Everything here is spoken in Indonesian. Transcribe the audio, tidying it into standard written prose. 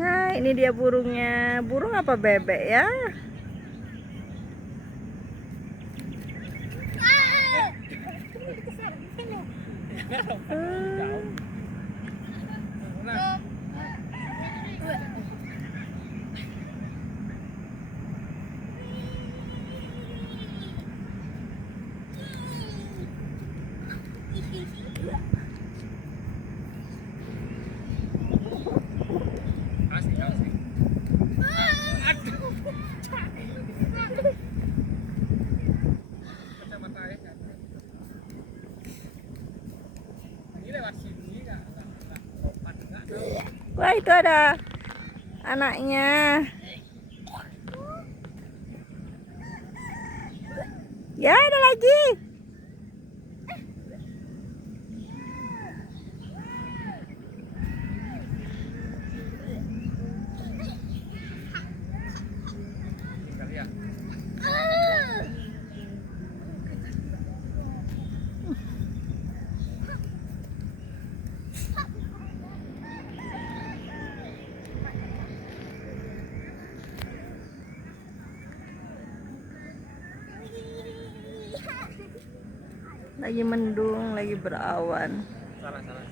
Nah, ini dia burungnya. Burung apa bebek ya? Wah, itu ada anaknya. Ya, ada lagi. Lagi mendung, lagi berawan. Salah.